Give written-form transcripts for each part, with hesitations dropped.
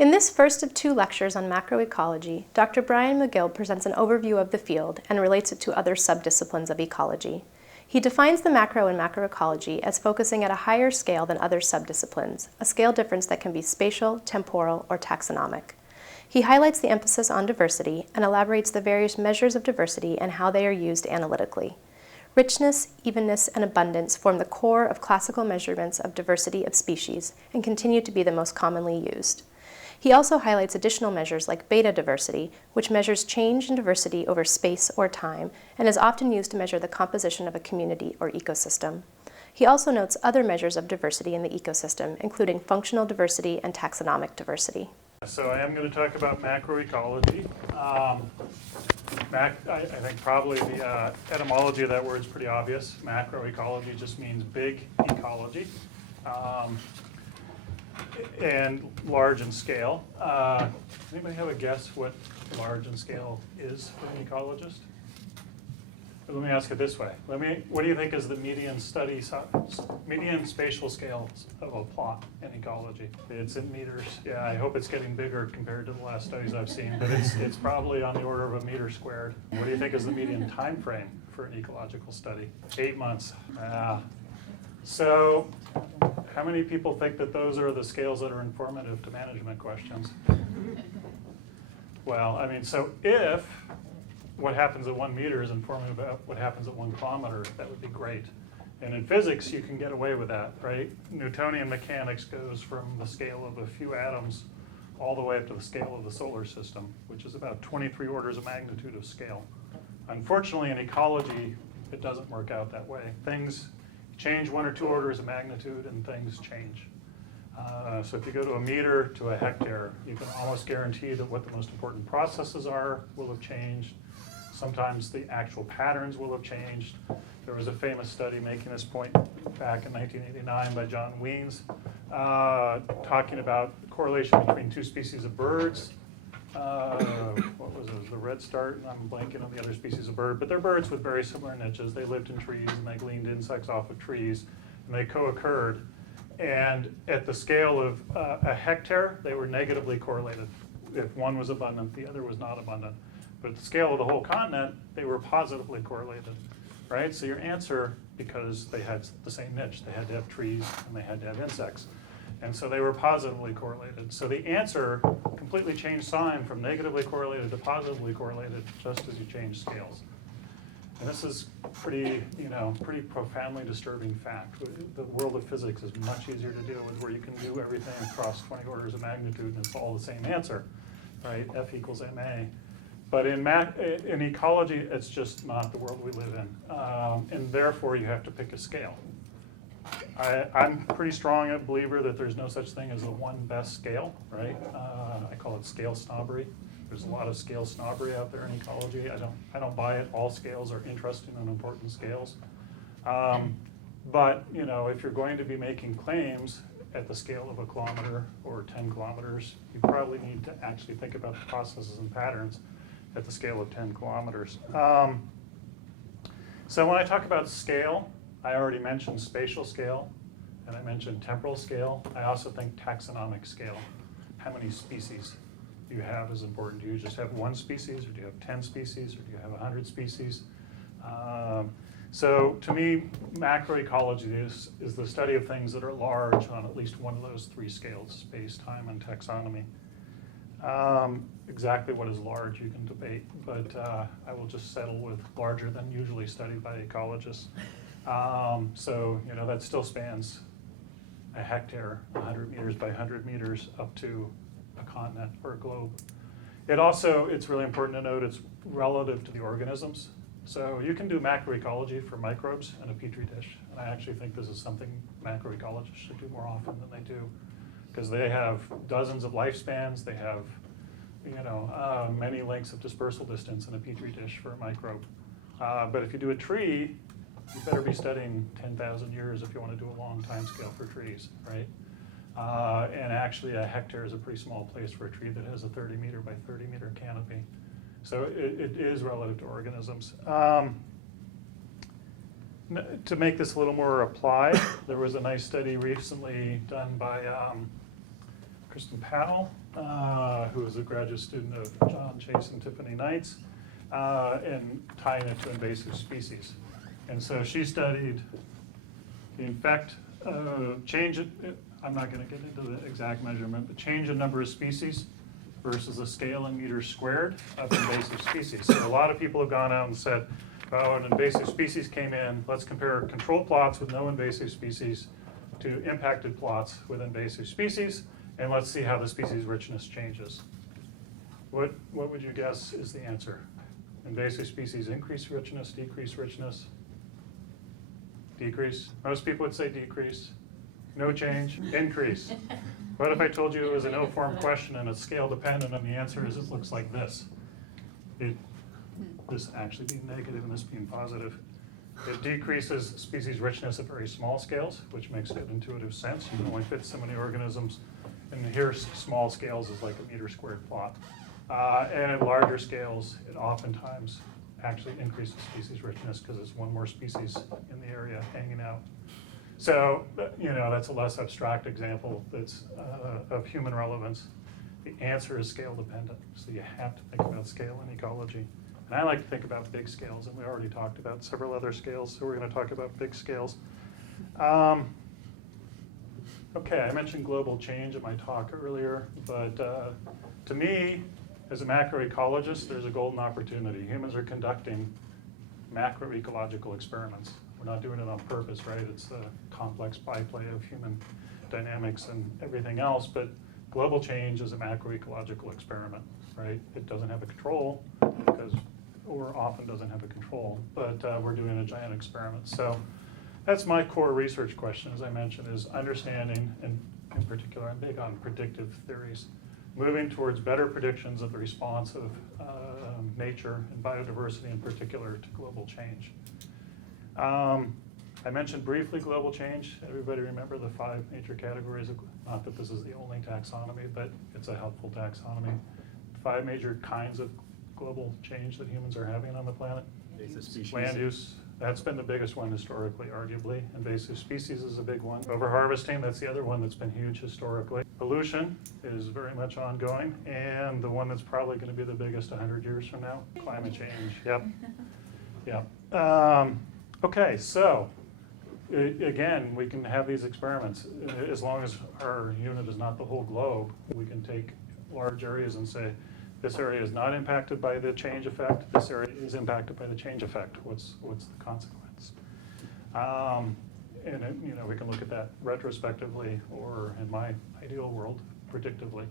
In this first of 2 lectures on macroecology, Dr. Brian McGill presents an overview of the field and relates it to other subdisciplines of ecology. He defines the macro and macroecology as focusing at a higher scale than other subdisciplines, a scale difference that can be spatial, temporal, or taxonomic. He highlights the emphasis on diversity and elaborates the various measures of diversity and how they are used analytically. Richness, evenness, and abundance form the core of classical measurements of diversity of species and continue to be the most commonly used. He also highlights additional measures like beta diversity, which measures change in diversity over space or time and is often used to measure the composition of a community or ecosystem. He also notes other measures of diversity in the ecosystem, including functional diversity and taxonomic diversity. So I am going to talk about macroecology. I think probably the etymology of that word is pretty obvious. Macroecology just means big ecology. And large in scale. Anybody have a guess what large in scale is for an ecologist? Let me ask it this way. What do you think is the median spatial scale of a plot in ecology? It's in meters. Yeah, I hope it's getting bigger compared to the last studies I've seen, but it's probably on the order of a meter squared. What do you think is the median time frame for an ecological study? 8 months. So how many people think that those are the scales that are informative to management questions? Well, I mean, so if what happens at 1 meter is informative about what happens at 1 kilometer, that would be great. And in physics, you can get away with that, right? Newtonian mechanics goes from the scale of a few atoms all the way up to the scale of the solar system, which is about 23 orders of magnitude of scale. Unfortunately, in ecology, it doesn't work out that way. Things change 1 or 2 orders of magnitude and things change. So if you go to a meter to a hectare, you can almost guarantee that what the most important processes are will have changed. Sometimes the actual patterns will have changed. There was a famous study making this point back in 1989 by John Weens, talking about the correlation between 2 species of birds. What was it? The redstart, and I'm blanking on the other species of bird, but they're birds with very similar niches. They lived in trees and they gleaned insects off of trees, and they co-occurred. And at the scale of a hectare, they were negatively correlated. If one was abundant, the other was not abundant. But at the scale of the whole continent, they were positively correlated, right? So your answer, because they had the same niche, they had to have trees and they had to have insects. And so they were positively correlated. So the answer completely changed sign from negatively correlated to positively correlated just as you change scales. And this is pretty profoundly disturbing fact. The world of physics is much easier to deal with, where you can do everything across 20 orders of magnitude and it's all the same answer, right? F equals ma. But in ecology, it's just not the world we live in. And therefore, you have to pick a scale. I'm pretty strong a believer that there's no such thing as the one best scale, right? I call it scale snobbery. There's a lot of scale snobbery out there in ecology. I don't buy it. All scales are interesting and important scales. But if you're going to be making claims at the scale of a kilometer or 10 kilometers, you probably need to actually think about the processes and patterns at the scale of 10 kilometers. So when I talk about scale, I already mentioned spatial scale, and I mentioned temporal scale. I also think taxonomic scale. How many species do you have is important. Do you just have 1 species, or do you have 10 species, or do you have 100 species? So to me, macroecology is the study of things that are large on at least one of those 3 scales, space, time, and taxonomy. Exactly what is large you can debate, but I will just settle with larger than usually studied by ecologists. So that still spans a hectare, 100 meters by 100 meters, up to a continent or a globe. It's really important to note it's relative to the organisms. So you can do macroecology for microbes in a petri dish, and I actually think this is something macroecologists should do more often than they do, because they have dozens of lifespans. They have many lengths of dispersal distance in a petri dish for a microbe. But if you do a tree, you better be studying 10,000 years if you want to do a long time scale for trees, right? And actually a hectare is a pretty small place for a tree that has a 30 meter by 30 meter canopy. So it is relative to organisms. To make this a little more applied, there was a nice study recently done by Kristen Powell, who is a graduate student of John Chase and Tiffany Knight's, and tying it to invasive species. And so she studied the change, I'm not going to get into the exact measurement, but change in number of species versus a scale in meters squared of invasive species. So a lot of people have gone out and said, oh, an invasive species came in, let's compare control plots with no invasive species to impacted plots with invasive species, and let's see how the species richness changes. What would you guess is the answer? Invasive species increase richness, decrease richness? Decrease. Most people would say decrease. No change, increase. What if I told you it was an ill-formed question and it's scale dependent, and the answer is it looks like this? This actually being negative and this being positive. It decreases species richness at very small scales, which makes it intuitive sense. You can only fit so many organisms. And here, small scales is like a meter squared plot. And at larger scales, it oftentimes actually increases species richness because there's one more species in the area hanging out. So, that's a less abstract example that's of human relevance. The answer is scale dependent. So you have to think about scale in ecology. And I like to think about big scales, and we already talked about several other scales, so we're going to talk about big scales. Okay, I mentioned global change in my talk earlier, but to me, as a macroecologist, there's a golden opportunity. Humans are conducting macroecological experiments. We're not doing it on purpose, right? It's the complex byplay of human dynamics and everything else, but global change is a macroecological experiment, right? It doesn't have a control, or often doesn't have a control, but we're doing a giant experiment. So that's my core research question, as I mentioned, is understanding, and in particular, I'm big on predictive theories, moving towards better predictions of the response of nature and biodiversity in particular to global change. I mentioned briefly global change. Everybody remember the 5 major categories of, not that this is the only taxonomy, but it's a helpful taxonomy. 5 major kinds of global change that humans are having on the planet. Invasive species. Land use, that's been the biggest one historically, arguably. Invasive species is a big one. Overharvesting, that's the other one that's been huge historically. Pollution is very much ongoing, and the one that's probably going to be the biggest 100 years from now, climate change. Yep. Yep. Okay, so again, we can have these experiments. As long as our unit is not the whole globe, we can take large areas and say, this area is not impacted by the change effect, this area is impacted by the change effect. What's the consequence? And we can look at that retrospectively, or in my ideal world, predictively.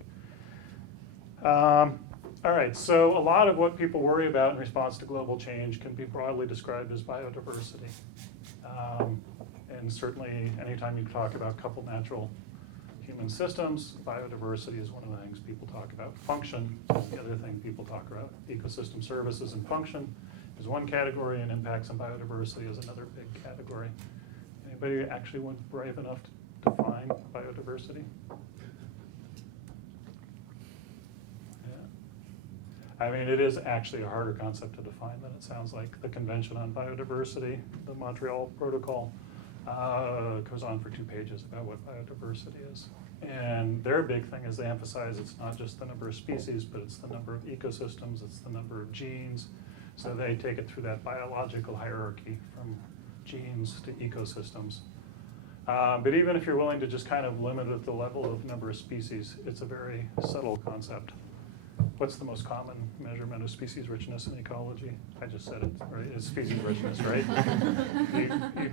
All right, so a lot of what people worry about in response to global change can be broadly described as biodiversity. And certainly, anytime you talk about coupled natural human systems, biodiversity is one of the things people talk about. Function is the other thing people talk about. Ecosystem services and function is one category, and impacts on biodiversity is another big category. Anybody actually brave enough to define biodiversity? I mean, it is actually a harder concept to define than it sounds like. The Convention on Biodiversity, the Montreal Protocol, goes on for 2 pages about what biodiversity is. And their big thing is they emphasize it's not just the number of species, but it's the number of ecosystems, it's the number of genes. So they take it through that biological hierarchy from genes to ecosystems. But even if you're willing to just kind of limit it at the level of number of species, it's a very subtle concept. What's the most common measurement of species richness in ecology? I just said it, right? It's species richness, right? You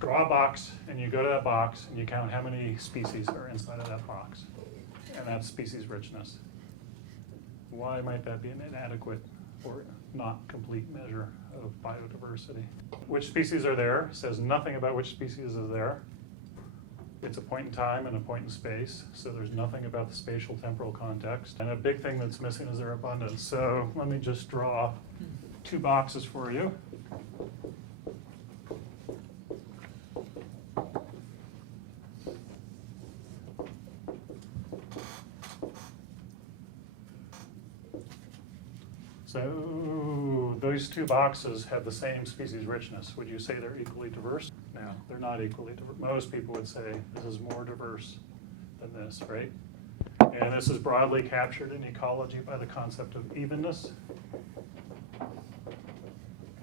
draw a box, and you go to that box, and you count how many species are inside of that box. And that's species richness. Why might that be an inadequate or not complete measure of biodiversity? Which species are there says nothing about which species is there. It's a point in time and a point in space, so there's nothing about the spatial temporal context. And a big thing that's missing is their abundance. So let me just draw 2 boxes for you. So those 2 boxes have the same species richness. Would you say they're equally diverse? No, they're not equally diverse. Most people would say this is more diverse than this, right? And this is broadly captured in ecology by the concept of evenness.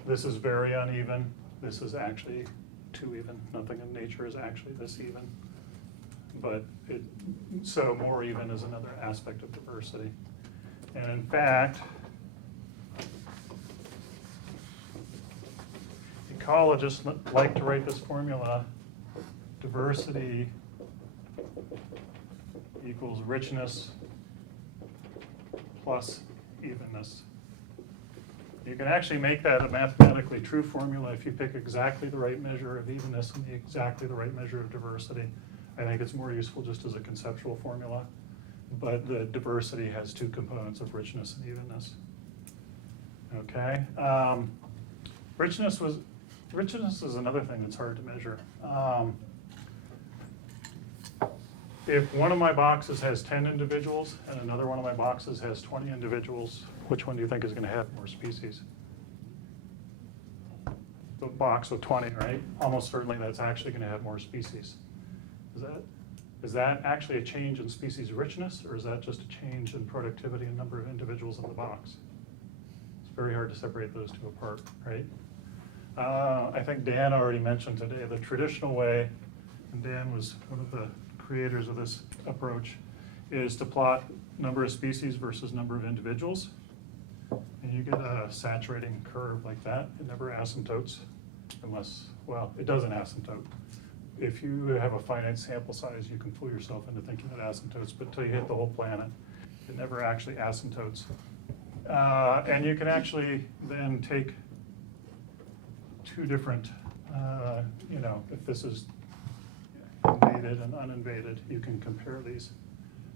This is very uneven. This is actually too even. Nothing in nature is actually this even. But so more even is another aspect of diversity. And in fact, ecologists like to write this formula: diversity equals richness plus evenness. You can actually make that a mathematically true formula if you pick exactly the right measure of evenness and exactly the right measure of diversity. I think it's more useful just as a conceptual formula, but the diversity has two components of richness and evenness. Okay, richness is another thing that's hard to measure. If one of my boxes has 10 individuals and another one of my boxes has 20 individuals, which one do you think is going to have more species? The box with 20, right? Almost certainly that's actually going to have more species. Is that actually a change in species richness, or is that just a change in productivity and number of individuals in the box? It's very hard to separate those two apart, right? I think Dan already mentioned today the traditional way, and Dan was one of the creators of this approach, is to plot number of species versus number of individuals. And you get a saturating curve like that. It never asymptotes unless, well, it doesn't asymptote. If you have a finite sample size, you can fool yourself into thinking it asymptotes, but until you hit the whole planet, it never actually asymptotes. And you can actually then take two different, if this is invaded and uninvaded, you can compare these.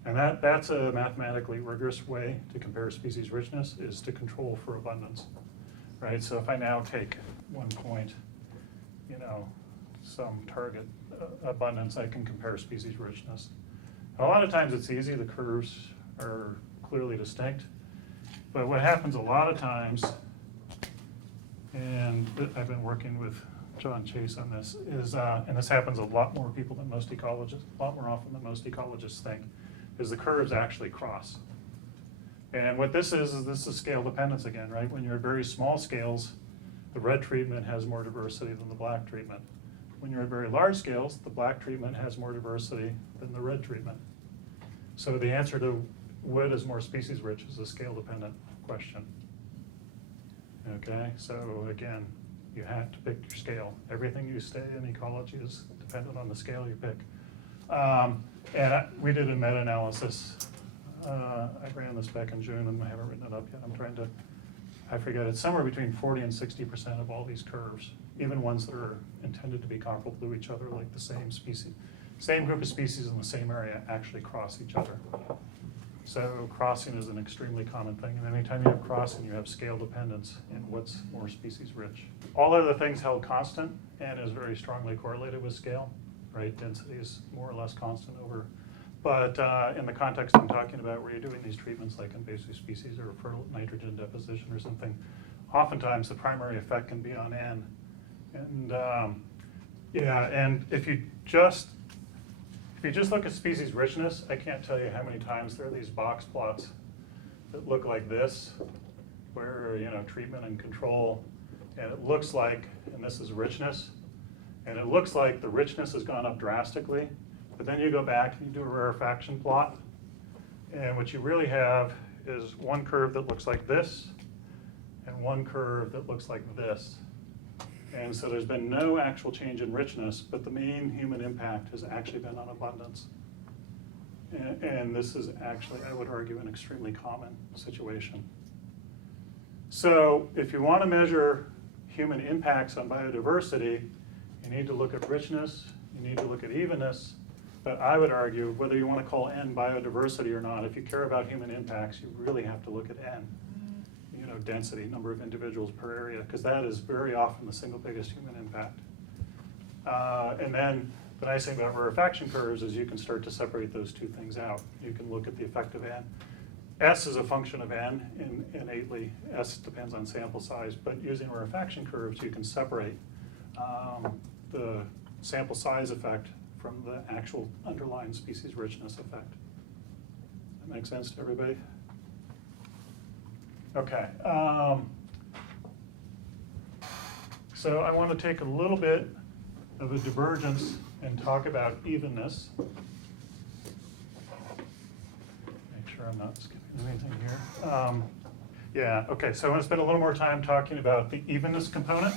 And that's a mathematically rigorous way to compare species richness, is to control for abundance, right? So if I now take one point, some target abundance, I can compare species richness. A lot of times it's easy, the curves are clearly distinct, but what happens a lot of times, and I've been working with John Chase on this, is, and this happens a lot more people than most ecologists, a lot more often than most ecologists think, is the curves actually cross. And what this is this is scale dependence again, right? When you're at very small scales, the red treatment has more diversity than the black treatment. When you're at very large scales, the black treatment has more diversity than the red treatment. So the answer to what is more species rich is a scale dependent question. Okay, so again, you have to pick your scale. Everything you say in ecology is dependent on the scale you pick. And we did a meta-analysis. I ran this back in June and I haven't written it up yet. I forget, it's somewhere between 40 and 60% of all these curves, even ones that are intended to be comparable to each other, like the same species, same group of species in the same area actually cross each other. So crossing is an extremely common thing, and anytime you have crossing, you have scale dependence in what's more species rich. All other things held constant and is very strongly correlated with scale, right? Density is more or less constant over. But in the context I'm talking about, where you're doing these treatments like invasive species or fertile nitrogen deposition or something, oftentimes the primary effect can be on N. And and if you just look at species richness, I can't tell you how many times there are these box plots that look like this, where treatment and control, and it looks like, and this is richness, and it looks like the richness has gone up drastically. But then you go back and you do a rarefaction plot, and what you really have is one curve that looks like this and one curve that looks like this. And so there's been no actual change in richness, but the main human impact has actually been on abundance. And this is actually, I would argue, an extremely common situation. So if you want to measure human impacts on biodiversity, you need to look at richness, you need to look at evenness. But I would argue, whether you want to call N biodiversity or not, if you care about human impacts, you really have to look at N, density, number of individuals per area, because that is very often the single biggest human impact. And then the nice thing about rarefaction curves is you can start to separate those two things out. You can look at the effect of N. S is a function of N innately. S depends on sample size, but using rarefaction curves, you can separate the sample size effect from the actual underlying species richness effect. That make sense to everybody? Okay. So I want to take a little bit of a divergence and talk about evenness. Make sure I'm not skipping anything here. Yeah, okay, so I want to spend a little more time talking about the evenness component.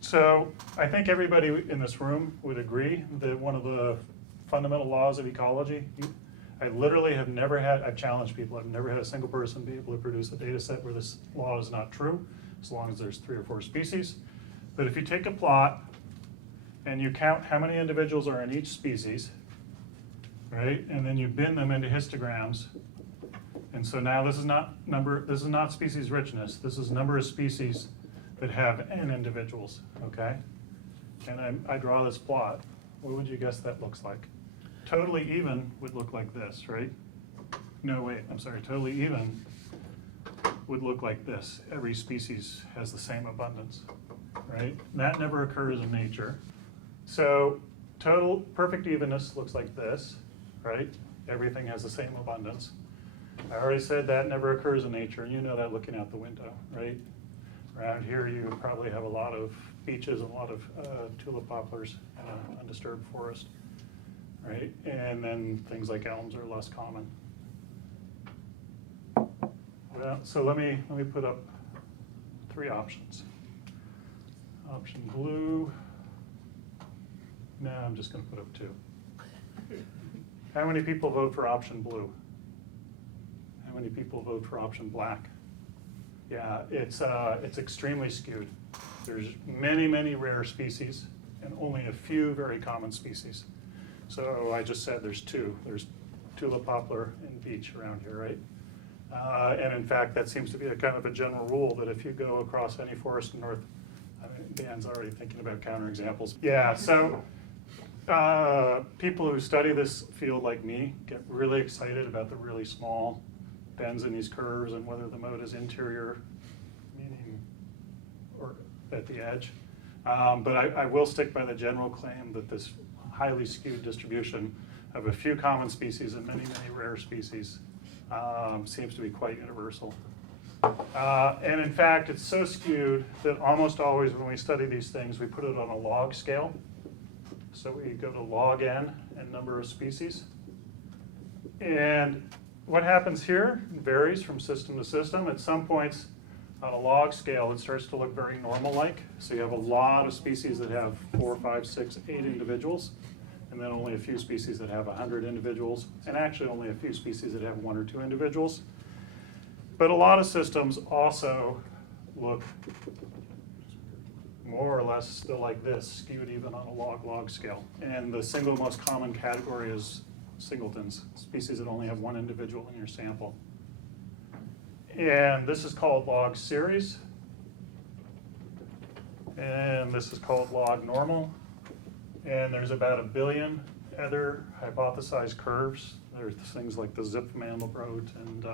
So I think everybody in this room would agree that one of the fundamental laws of ecology, I literally have never had, I've challenged people, I've never had a single person be able to produce a data set where this law is not true, as long as there's 3 or 4 species. But if you take a plot and you count how many individuals are in each species, right, and then you bin them into histograms, and so now this is not species richness, this is number of species that have n individuals, okay? And I draw this plot. What would you guess that looks like? Totally even would look like this, right? No, wait, I'm sorry, totally even would look like this. Every species has the same abundance, right? That never occurs in nature. So total perfect evenness looks like this, right? Everything has the same abundance. I already said that never occurs in nature, and you know that looking out the window, right? Around here you probably have a lot of beeches and a lot of tulip poplars in an undisturbed forest, right? And then things like elms are less common. Well, so let me put up 3 options. Option blue. No, I'm just going to put up 2. How many people vote for option blue? How many people vote for option black? Yeah, it's extremely skewed. There's many, many rare species and only a few very common species. So I just said there's 2. There's tulip poplar and beech around here, right? And in fact, that seems to be a kind of a general rule that if you go across any forest in North, Dan's already thinking about counterexamples. Yeah, so people who study this field like me get really excited about the really small bends in these curves and whether the mode is interior, meaning, or at the edge. But I will stick by the general claim that this highly skewed distribution of a few common species and many, many rare species seems to be quite universal. And in fact, it's so skewed that almost always when we study these things, we put it on a log scale. So we go to log n and number of species. And what happens here varies from system to system. At some points on a log scale, it starts to look very normal-like. So you have a lot of species that have 4, 5, 6, 8 individuals, and then only a few species that have 100 individuals, and actually only a few species that have 1 or 2 individuals. But a lot of systems also look more or less still like this, skewed even on a log-log scale. And the single most common category is singletons, species that only have 1 individual in your sample. And this is called log series. And this is called log normal. And there's about 1 billion other hypothesized curves. There's things like the zip Mandelbrot and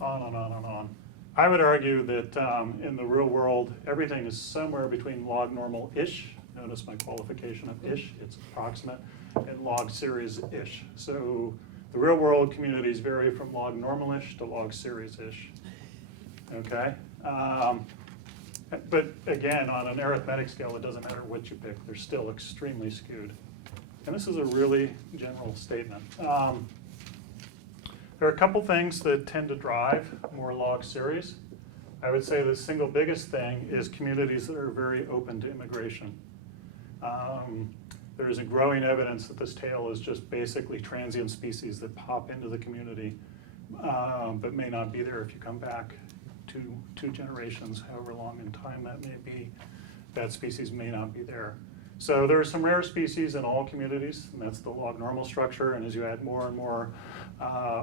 on and on and on. I would argue that in the real world, everything is somewhere between log normal-ish. Notice my qualification of ish, it's approximate, and log series-ish. So the real world communities vary from log normal-ish to log series-ish. Okay? But again, on an arithmetic scale, it doesn't matter what you pick, they're still extremely skewed. And this is a really general statement. There are a couple things that tend to drive more log series. I would say the single biggest thing is communities that are very open to immigration. There is a growing evidence that this tail is just basically transient species that pop into the community, but may not be there if you come back two generations, however long in time that may be. That species may not be there. So there are some rare species in all communities, and that's the log normal structure, and as you add more and more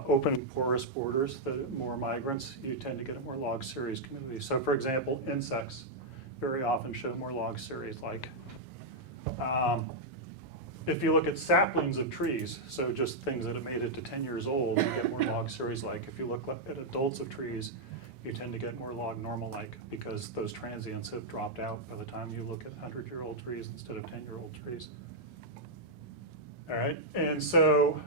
open porous borders, the more migrants, you tend to get a more log series community. So for example, insects very often show more log series-like. If you look at saplings of trees, so just things that have made it to 10 years old, you get more log series-like. If you look at adults of trees, you tend to get more log normal-like because those transients have dropped out by the time you look at 100-year-old trees instead of 10-year-old trees. All right, and so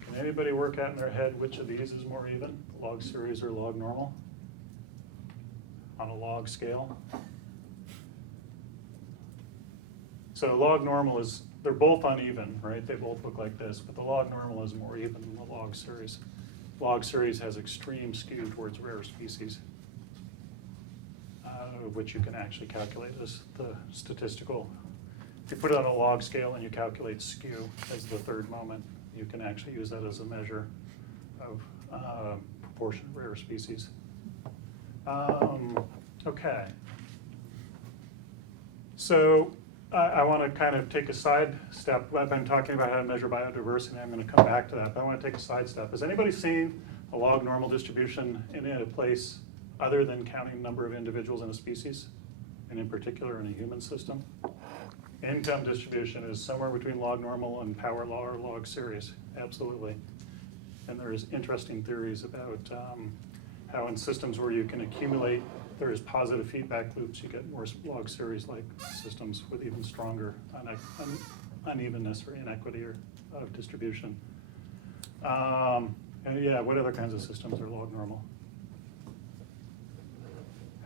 can anybody work out in their head which of these is more even, log series or log normal on a log scale? So log normal is, they're both uneven, right? They both look like this, but the log normal is more even than the log series. Log series has extreme skew towards rare species, which you can actually calculate as the statistical. If you put it on a log scale and you calculate skew as the third moment, you can actually use that as a measure of proportion of rare species. Okay. So I want to kind of take a side step. I've been talking about how to measure biodiversity. I'm going to come back to that, but I want to take a side step. Has anybody seen a log normal distribution in a place other than counting the number of individuals in a species, and in particular in a human system? Income distribution is somewhere between log normal and power law or log series, absolutely. And there's interesting theories about how in systems where you can accumulate, there is positive feedback loops, you get more log series-like systems with even stronger unevenness or inequity of distribution. And yeah, what other kinds of systems are log normal?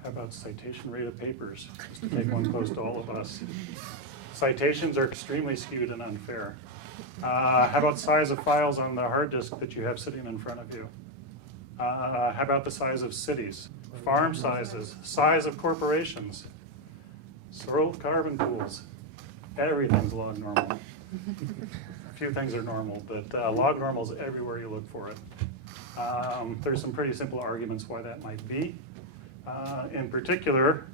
How about citation rate of papers, just to take one close to all of us? Citations are extremely skewed and unfair. How about size of files on the hard disk that you have sitting in front of you? How about the size of cities? Farm sizes, size of corporations, soil carbon pools. Everything's log normal. A few things are normal, but log normal is everywhere you look for it. There's some pretty simple arguments why that might be. In particular,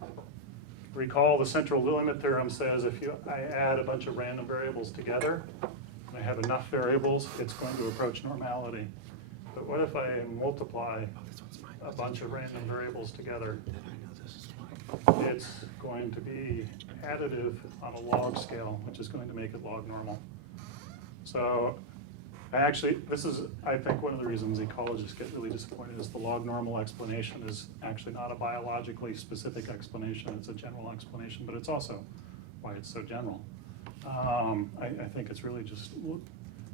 recall the central limit theorem says if I add a bunch of random variables together, and I have enough variables, it's going to approach normality. But what if I multiply a bunch of random variables together? It's going to be additive on a log scale, which is going to make it log normal. So actually, this is, I think, one of the reasons ecologists get really disappointed is the log normal explanation is actually not a biologically specific explanation. It's a general explanation, but it's also why it's so general. I think it's really just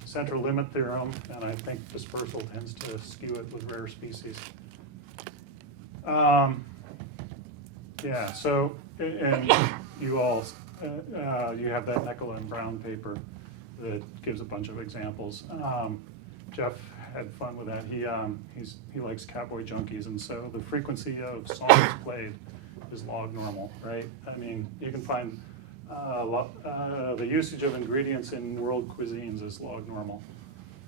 central limit theorem, and I think dispersal tends to skew it with rare species. Yeah, so, and you all, you have that McGill and Brown paper that gives a bunch of examples. Jeff had fun with that. He likes Cowboy Junkies, and so the frequency of songs played is log normal, right? I mean, you can find the usage of ingredients in world cuisines is log normal,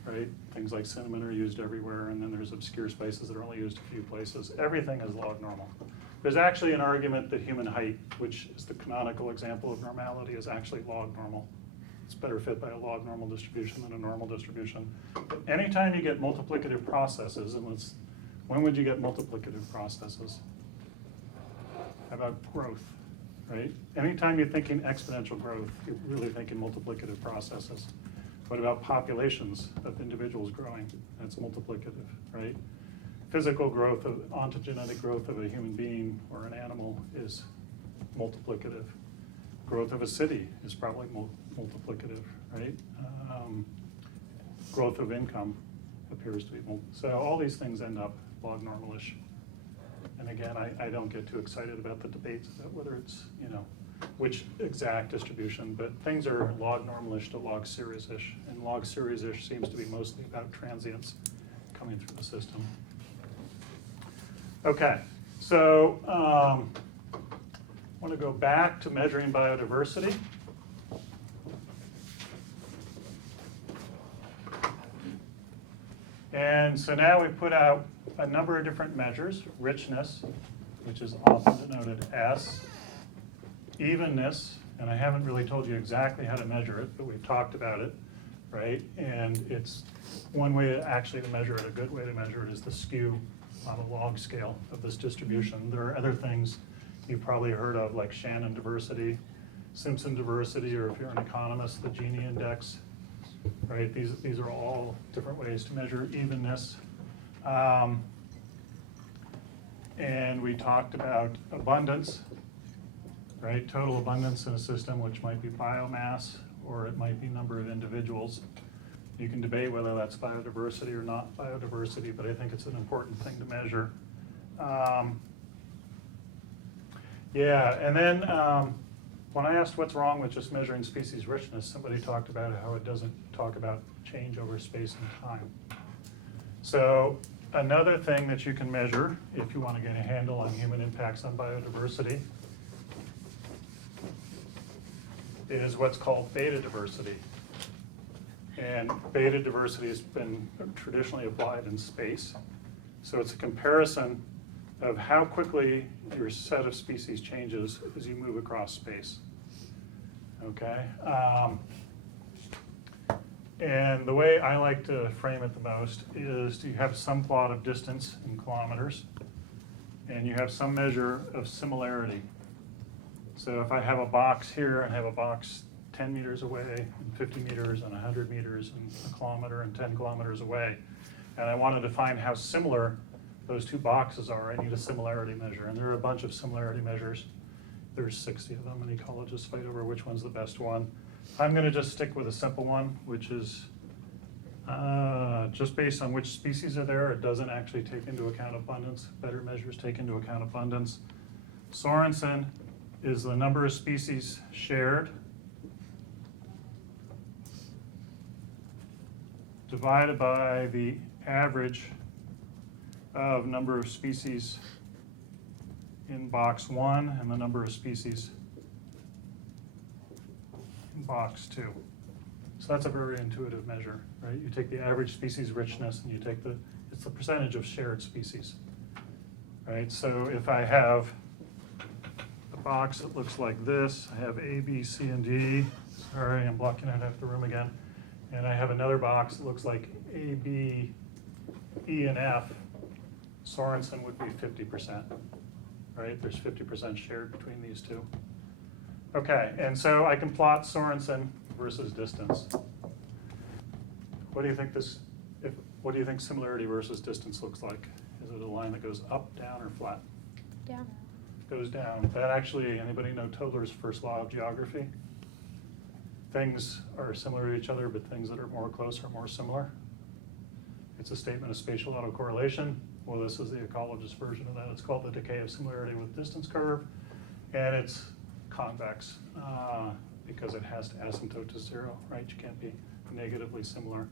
right? Things like cinnamon are used everywhere, and then there's obscure spices that are only used a few places. Everything is log normal. There's actually an argument that human height, which is the canonical example of normality, is actually log normal. It's better fit by a log normal distribution than a normal distribution. But anytime you get multiplicative processes, and when would you get multiplicative processes? How about growth, right? Anytime you're thinking exponential growth, you're really thinking multiplicative processes. What about populations of individuals growing? That's multiplicative, right? Physical growth, ontogenetic growth of a human being or an animal is multiplicative. Growth of a city is probably multiplicative, right? Growth of income appears to be so all these things end up log normalish. And again, I don't get too excited about the debates about whether it's, which exact distribution, but things are log normalish to log series-ish, and log series-ish seems to be mostly about transients coming through the system. Okay, so I want to go back to measuring biodiversity. And so now we put out a number of different measures: richness, which is often denoted S, evenness, and I haven't really told you exactly how to measure it, but we've talked about it, right? And it's one way to measure it, a good way to measure it, is the skew on a log scale of this distribution. There are other things you've probably heard of, like Shannon diversity, Simpson diversity, or if you're an economist, the Gini index, right? These are all different ways to measure evenness. And we talked about abundance, right? Total abundance in a system, which might be biomass or it might be number of individuals. You can debate whether that's biodiversity or not biodiversity, but I think it's an important thing to measure. Yeah, and then when I asked what's wrong with just measuring species richness, somebody talked about how it doesn't talk about change over space and time. So another thing that you can measure if you want to get a handle on human impacts on biodiversity is what's called beta diversity. And beta diversity has been traditionally applied in space. So it's a comparison of how quickly your set of species changes as you move across space. Okay? And the way I like to frame it the most is you have some plot of distance in kilometers, and you have some measure of similarity. So if I have a box here and have a box 10 meters away, and 50 meters, and 100 meters, and a kilometer, and 10 kilometers away, and I want to define how similar those two boxes are, I need a similarity measure. And there are a bunch of similarity measures. There's 60 of them, and ecologists fight over which one's the best one. I'm going to just stick with a simple one, which is just based on which species are there. It doesn't actually take into account abundance. Better measures take into account abundance. Sorensen is the number of species shared divided by the average of number of species in box 1 and the number of species in box 2. So that's a very intuitive measure, right? You take the average species richness and you take it's the percentage of shared species, right? So if I have a box that looks like this, I have A, B, C, and D. Sorry, I'm blocking out half the room again. And I have another box that looks like A, B, E, and F. Sorensen would be 50%, right? There's 50% shared between these two. Okay, and so I can plot Sorensen versus distance. What do you think what do you think similarity versus distance looks like? Is it a line that goes up, down, or flat? Down. Goes down. That actually, anybody know Toedler's first law of geography? Things are similar to each other, but things that are more close are more similar. It's a statement of spatial autocorrelation. Well, this is the ecologist version of that. It's called the decay of similarity with distance curve, and it's convex because it has to asymptote to 0, right? You can't be negatively similar.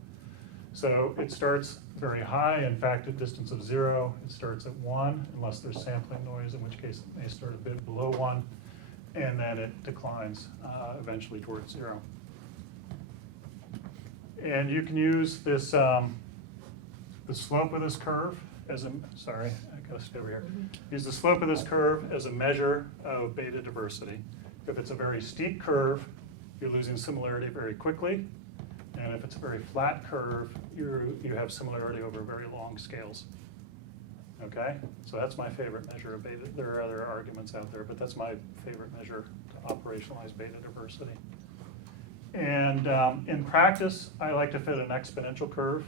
So it starts very high. In fact, at distance of 0, it starts at 1, unless there's sampling noise, in which case it may start a bit below 1, and then it declines eventually towards 0. And you can use this, the slope of this curve as a, sorry, I gotta stay over here. Use the slope of this curve as a measure of beta diversity. If it's a very steep curve, you're losing similarity very quickly. And if it's a very flat curve, you have similarity over very long scales. Okay, so that's my favorite measure of beta. There are other arguments out there, but that's my favorite measure to operationalize beta diversity. And in practice, I like to fit an exponential curve,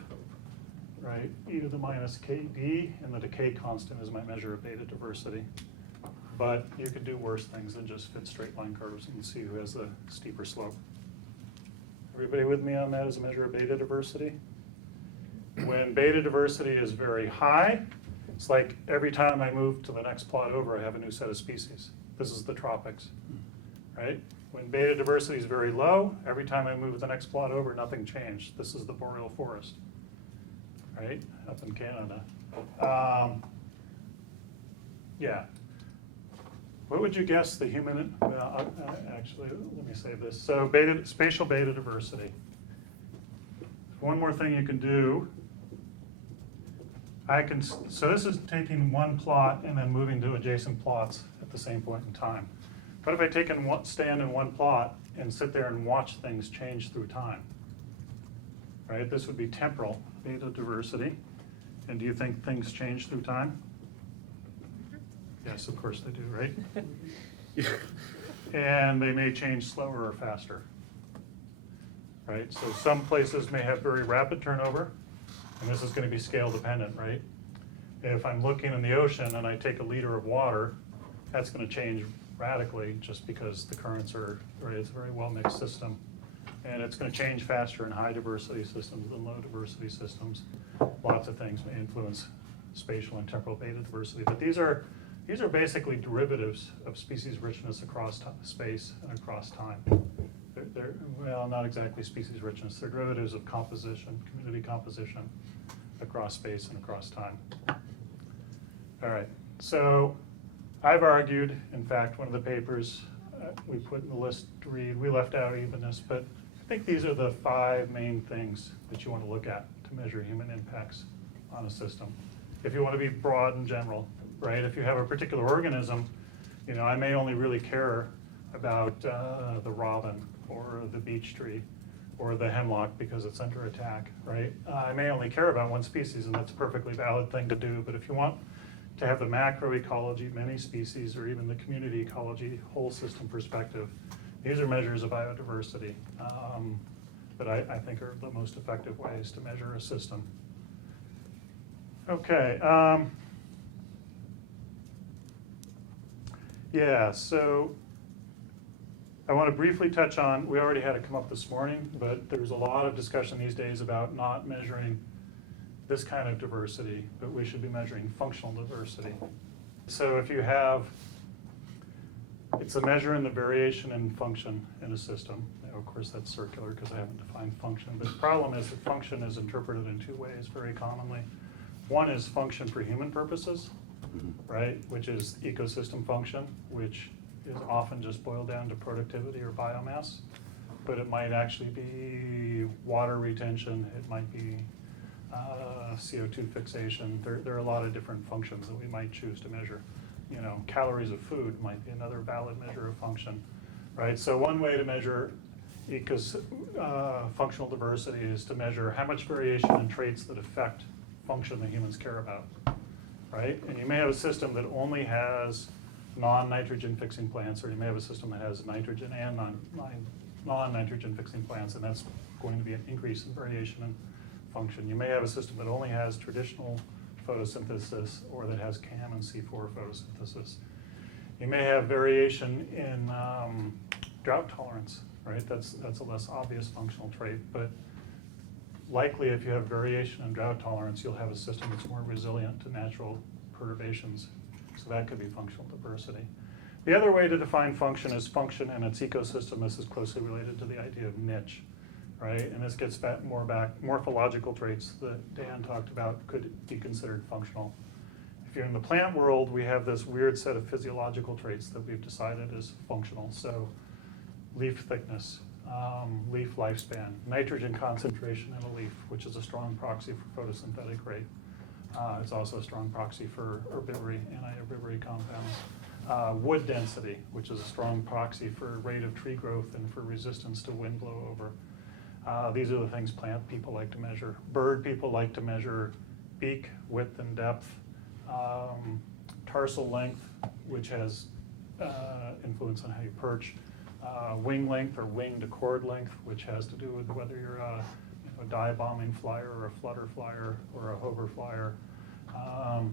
right? E to the minus KD, and the decay constant is my measure of beta diversity. But you could do worse things than just fit straight line curves and see who has the steeper slope. Everybody with me on that as a measure of beta diversity? When beta diversity is very high, it's like every time I move to the next plot over, I have a new set of species. This is the tropics, right? When beta diversity is very low, every time I move the next plot over, nothing changed. This is the boreal forest, right, up in Canada. Yeah. What would you guess the human, well, actually, let me save this. So spatial beta diversity. One more thing you can do. So this is taking one plot and then moving to adjacent plots at the same point in time. What if I stand in one plot and sit there and watch things change through time? Right, this would be temporal beta diversity. And do you think things change through time? Yes, of course they do, right? And they may change slower or faster, right? So some places may have very rapid turnover, and this is going to be scale dependent, right? If I'm looking in the ocean and I take a liter of water, that's going to change radically just because the currents are, right, it's a very well mixed system. And it's going to change faster in high diversity systems than low diversity systems. Lots of things may influence spatial and temporal beta diversity. But these are basically derivatives of species richness across space and across time. They're, well, not exactly species richness. They're derivatives of composition, community composition across space and across time. All right, so I've argued, in fact, one of the papers we put in the list to read, we left out evenness, but I think these are the 5 main things that you want to look at to measure human impacts on a system. If you want to be broad and general, right? If you have a particular organism, you know, I may only really care about the robin or the beech tree or the hemlock because it's under attack, right? I may only care about one species, and that's a perfectly valid thing to do, but if you want to have the macroecology, many species, or even the community ecology, whole system perspective, these are measures of biodiversity that I think are the most effective ways to measure a system. Okay. Yeah, so I want to briefly touch on, we already had it come up this morning, but there's a lot of discussion these days about not measuring this kind of diversity, but we should be measuring functional diversity. So if you have, it's a measure in the variation in function in a system. Now, of course, that's circular because I haven't defined function, but the problem is that function is interpreted in 2 ways very commonly. One is function for human purposes, right, which is ecosystem function, which is often just boiled down to productivity or biomass, but it might actually be water retention, it might be CO2 fixation. There are a lot of different functions that we might choose to measure. You know, calories of food might be another valid measure of function, right? So one way to measure functional diversity is to measure how much variation in traits that affect function that humans care about, right? And you may have a system that only has non-nitrogen fixing plants, or you may have a system that has nitrogen and non-nitrogen fixing plants, and that's going to be an increase in variation in function. You may have a system that only has traditional photosynthesis or that has CAM and C4 photosynthesis. You may have variation in drought tolerance, right? That's a less obvious functional trait, but likely if you have variation in drought tolerance, you'll have a system that's more resilient to natural perturbations. So that could be functional diversity. The other way to define function is function and its ecosystem. This is closely related to the idea of niche, right? And this gets back morphological traits that Dan talked about could be considered functional. If you're in the plant world, we have this weird set of physiological traits that we've decided is functional. So leaf thickness, leaf lifespan, nitrogen concentration in a leaf, which is a strong proxy for photosynthetic rate. It's also a strong proxy for herbivory, anti-herbivory compounds. Wood density, which is a strong proxy for rate of tree growth and for resistance to wind blowover. These are the things plant people like to measure. Bird people like to measure beak width and depth, tarsal length, which has influence on how you perch, wing length or wing to chord length, which has to do with whether you're a dive-bombing flyer or a flutter flyer or a hover flyer.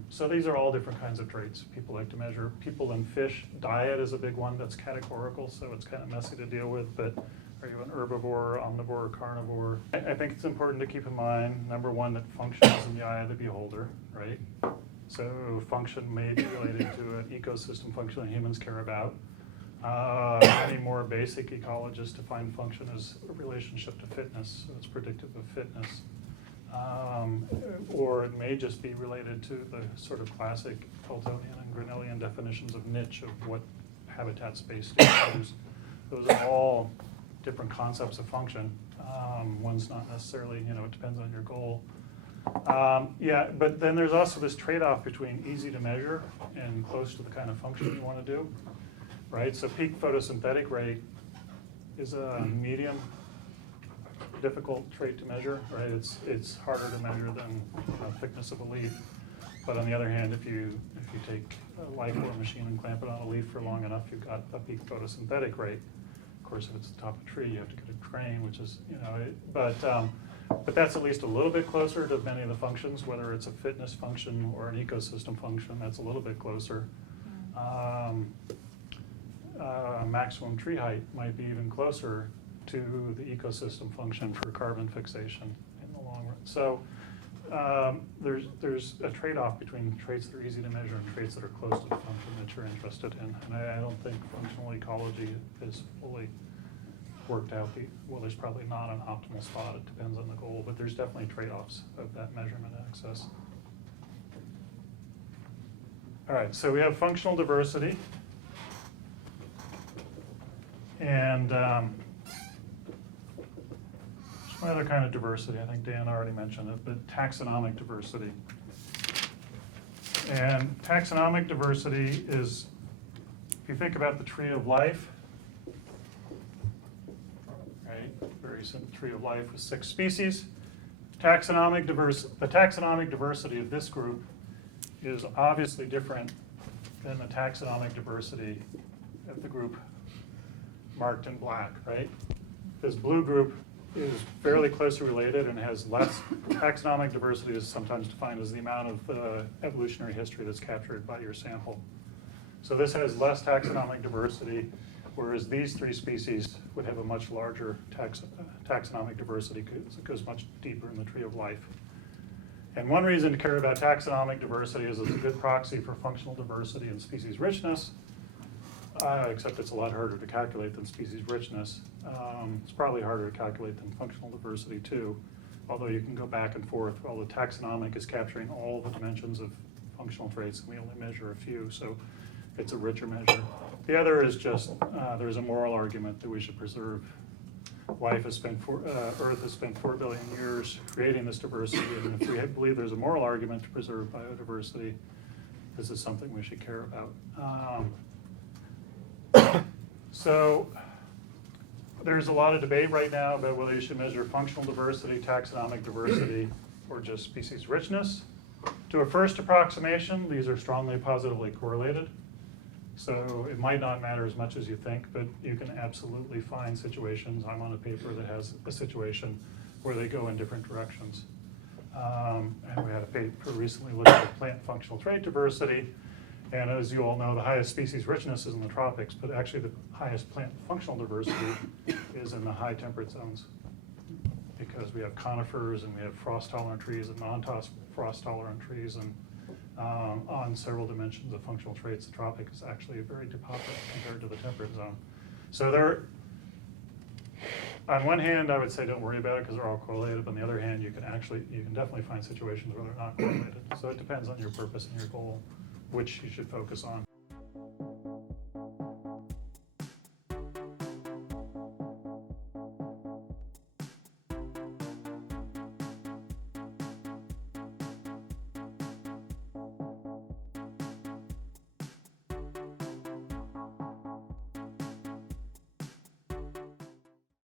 So these are all different kinds of traits people like to measure. People and fish, diet is a big one that's categorical, so it's kind of messy to deal with, but are you an herbivore, omnivore, or carnivore? I think it's important to keep in mind, number one, that function is in the eye of the beholder, right? So function may be related to an ecosystem function that humans care about. Many more basic ecologists define function as a relationship to fitness, so it's predictive of fitness. Or it may just be related to the sort of classic Peltonian and Grinnellian definitions of niche, of what habitat space is. Those are all different concepts of function. One's not necessarily, it depends on your goal. Yeah, but then there's also this trade-off between easy to measure and close to the kind of function you want to do, right? So peak photosynthetic rate is a medium difficult trait to measure, right? It's harder to measure than thickness of a leaf. But on the other hand, if you take a life or a machine and clamp it on a leaf for long enough, you've got a peak photosynthetic rate. Of course, if it's the top of a tree, you have to get a crane, which is, but that's at least a little bit closer to many of the functions, whether it's a fitness function or an ecosystem function, that's a little bit closer. Maximum tree height might be even closer to the ecosystem function for carbon fixation in the long run. So there's a trade-off between traits that are easy to measure and traits that are close to the function that you're interested in. And I don't think functional ecology is fully worked out. Well, there's probably not an optimal spot. It depends on the goal, but there's definitely trade-offs of that measurement access. All right, so we have functional diversity. And another kind of diversity, I think Dan already mentioned it, but taxonomic diversity. And taxonomic diversity is, if you think about the tree of life, right, very simple tree of life with 6 species. The taxonomic diversity of this group is obviously different than the taxonomic diversity of the group marked in black, right? This blue group is fairly closely related and has less. Taxonomic diversity is sometimes defined as the amount of evolutionary history that's captured by your sample. So this has less taxonomic diversity, whereas these 3 species would have a much larger taxonomic diversity because it goes much deeper in the tree of life. And one reason to care about taxonomic diversity is it's a good proxy for functional diversity and species richness. Except it's a lot harder to calculate than species richness. It's probably harder to calculate than functional diversity too, although you can go back and forth. Well, the taxonomic is capturing all the dimensions of functional traits, and we only measure a few, so it's a richer measure. The other is just there's a moral argument that we should preserve. Earth has spent 4 billion years creating this diversity, and if we believe there's a moral argument to preserve biodiversity, this is something we should care about. So there's a lot of debate right now about whether you should measure functional diversity, taxonomic diversity, or just species richness. To a first approximation, these are strongly positively correlated. So it might not matter as much as you think, but you can absolutely find situations. I'm on a paper that has a situation where they go in different directions. And we had a paper recently looking at plant functional trait diversity. And as you all know, the highest species richness is in the tropics, but actually the highest plant functional diversity is in the high temperate zones, because we have conifers and we have frost-tolerant trees and non-frost-tolerant trees, and on several dimensions of functional traits, the tropic is actually very depopulated compared to the temperate zone. So there, on one hand, I would say don't worry about it because they're all correlated. But on the other hand, you can definitely find situations where they're not correlated. So it depends on your purpose and your goal, which you should focus on.